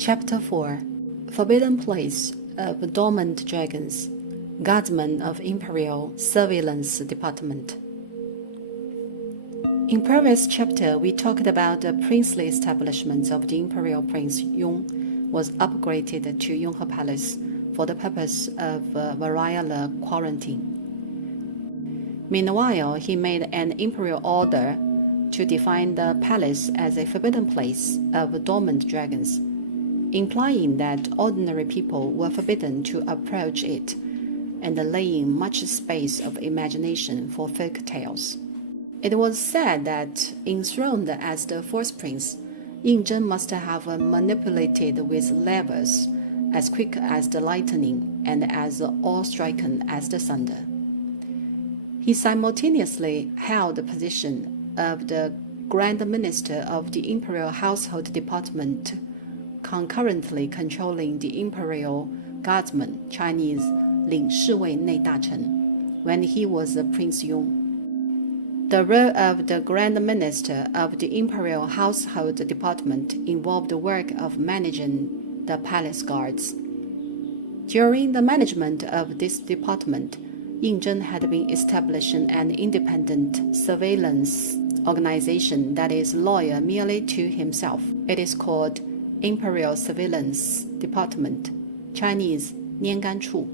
Chapter 4 Forbidden Place of Dormant Dragons, Guardsmen of Imperial Surveillance Department. In previous chapter, we talked about the princely establishment of the Imperial Prince Yonghe was upgraded to Yonghe Palace for the purpose of varial quarantine. Meanwhile, he made an imperial order to define the palace as a forbidden place of dormant dragons, implying that ordinary people were forbidden to approach it and laying much space of imagination for folk tales. It was said that, enthroned as the fourth prince, Yonghe must have manipulated with levers as quick as the lightning and as awe-striking as the thunder. He simultaneously held the position of the Grand Minister of the Imperial Household Department, concurrently controlling the Imperial Guardsmen, Chinese 领侍卫内大臣, when he was Prince Yonghe. The role of the Grand Minister of the Imperial Household Department involved the work of managing the palace guards. During the management of this department, Yonghe had been establishing an independent surveillance organization that is loyal merely to himself. It is called Imperial Surveillance Department, Chinese 拈杆处,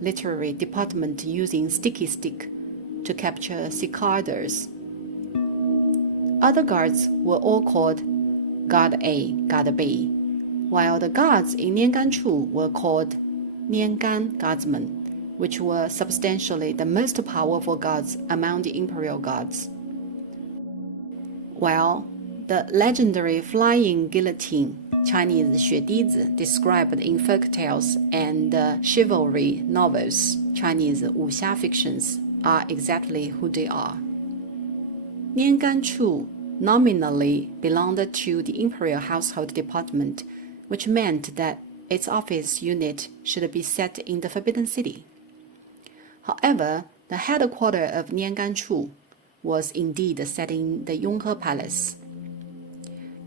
literary department using sticky stick to capture cicadas. Other guards were all called Guard A, Guard B, while the guards in 拈杆处 were called 拈杆 guardsmen, which were substantially the most powerful guards among the imperial guards. While the legendary flying guillotine, Chinese 血滴子, described in folk tales and chivalry novels, Chinese 武侠 fictions, are exactly who they are. 拈杆处 nominally belonged to the Imperial Household Department, which meant that its office unit should be set in the Forbidden City. However, the headquarters of 拈杆处 was indeed set in the Yonghe Palace.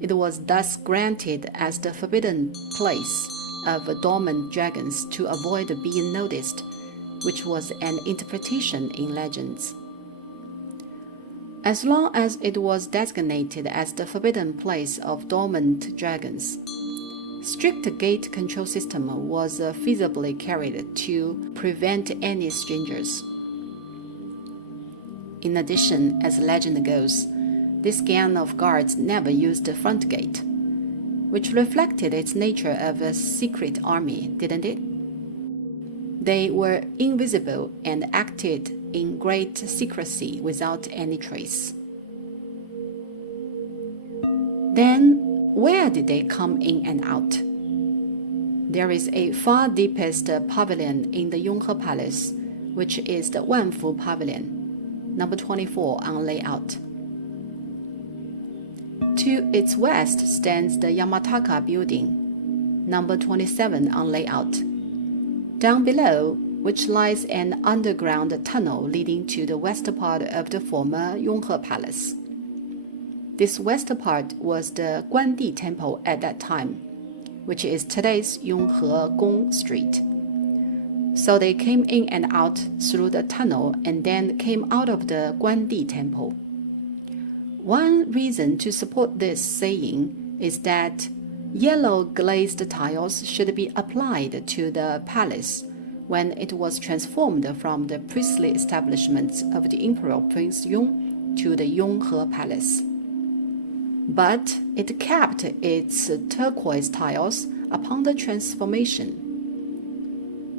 It was thus granted as the forbidden place of dormant dragons to avoid being noticed, which was an interpretation in legends. As long as it was designated as the forbidden place of dormant dragons, strict gate control system was feasibly carried to prevent any strangers. In addition, as legend goes, this gang of guards never used the front gate, which reflected its nature of a secret army, didn't it? They were invisible and acted in great secrecy without any trace. Then, where did they come in and out? There is a far deepest pavilion in the Yonghe Palace, which is the Wanfu Pavilion, number 24 on layout. To its west stands the Yamataka Building, number 27 on layout. Down below, which lies an underground tunnel leading to the west part of the former Yonghe Palace. This west part was the Guandi Temple at that time, which is today's Yonghe Gong Street. So they came in and out through the tunnel and then came out of the Guandi Temple. One reason to support this saying is that yellow glazed tiles should be applied to the palace when it was transformed from the priestly establishments of the Imperial Prince Yonghe to the Yonghe Palace. But it kept its turquoise tiles upon the transformation.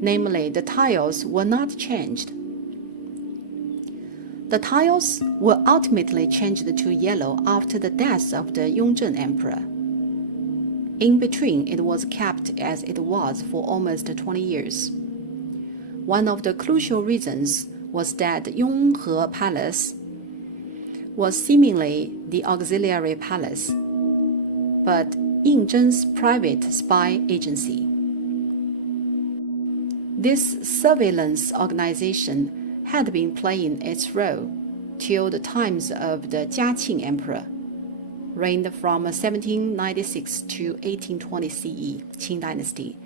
Namely, the tiles were not changed. The tiles were ultimately changed to yellow after the death of the Yongzheng Emperor. In between, it was kept as it was for almost 20 years. One of the crucial reasons was that Yonghe Palace was seemingly the auxiliary palace, but Yongzheng's private spy agency. This surveillance organization had been playing its role till the times of the Jiaqing Emperor, reigned from 1796 to 1820 CE, Qing Dynasty,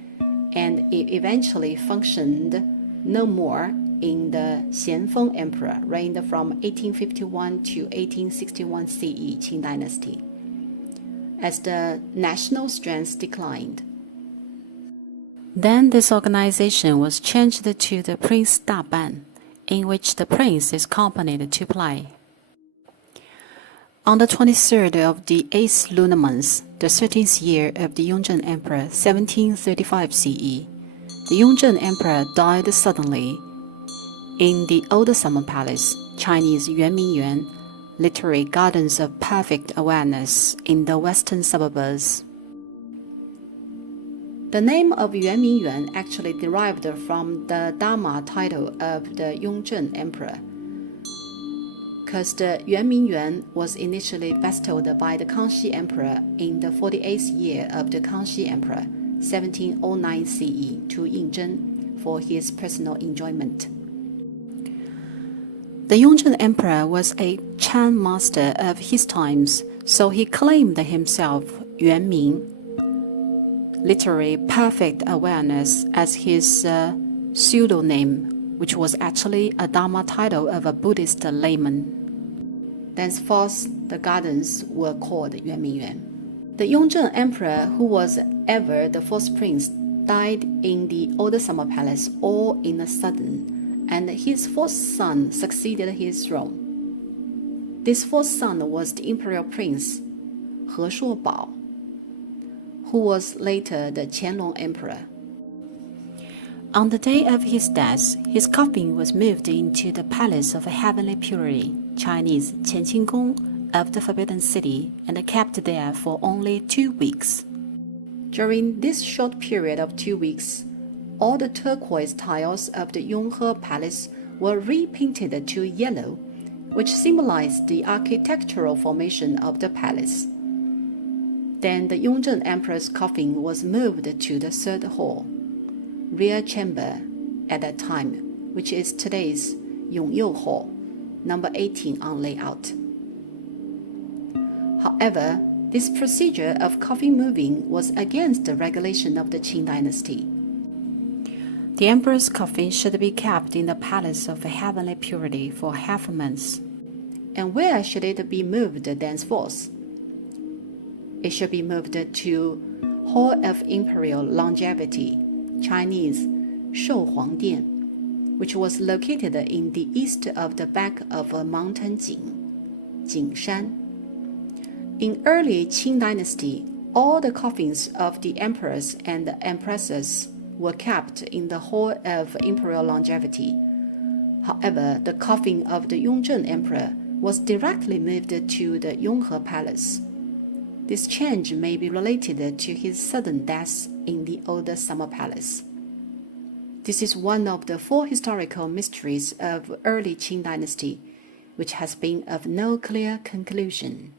and it eventually functioned no more in the Xianfeng Emperor, reigned from 1851 to 1861 CE, Qing Dynasty, as the national strength declined. Then this organization was changed to the Prince Daban, in which the prince is accompanied to play. On the 23rd of the 8th lunar month, the 13th year of the Yonghe Emperor, 1735 CE, the Yonghe Emperor died suddenly in the Old Summer Palace, Chinese Yuanmingyuan, literary Gardens of Perfect Awareness, in the western suburbs. The name of Yuanmingyuan actually derived from the Dharma title of the Yonghe Emperor, because the Yuanmingyuan was initially bestowed by the Kangxi Emperor in the 48th year of the Kangxi Emperor, 1709 CE, to Yingzhen for his personal enjoyment. The Yonghe Emperor was a Chan master of his times, so he claimed himself Yuanming, literary perfect awareness, as his pseudonym, which was actually a Dharma title of a Buddhist layman. Thenceforth, the gardens were called Yuanmingyuan. The Yonghe Emperor, who was ever the fourth prince, died in the Old Summer Palace all in a sudden, and his fourth son succeeded his throne. This fourth son was the imperial prince He Shuobao, who was later the Qianlong Emperor. On the day of his death, his coffin was moved into the Palace of Heavenly Purity, Chinese Qianqing, of the Forbidden City, and kept there for only 2 weeks. During this short period of 2 weeks, all the turquoise tiles of the Yonghe Palace were repainted to yellow, which symbolized the architectural formation of the palace. Then the Yonghe Emperor's coffin was moved to the third hall, rear chamber at that time, which is today's Yonghe Hall, number 18 on layout. However, this procedure of coffin moving was against the regulation of the Qing Dynasty. The emperor's coffin should be kept in the Palace of Heavenly Purity for half a month. And where should it be moved thenceforth? It should be moved to Hall of Imperial Longevity, Chinese Shou Huangdian, which was located in the east of the back of a mountain Jingshan. In early Qing Dynasty, all the coffins of the emperors and empresses were kept in the Hall of Imperial Longevity. However, the coffin of the Yonghe Emperor was directly moved to the Yonghe Palace. This change may be related to his sudden death in the Old Summer Palace. This is one of the 4 historical mysteries of early Qing Dynasty, which has been of no clear conclusion.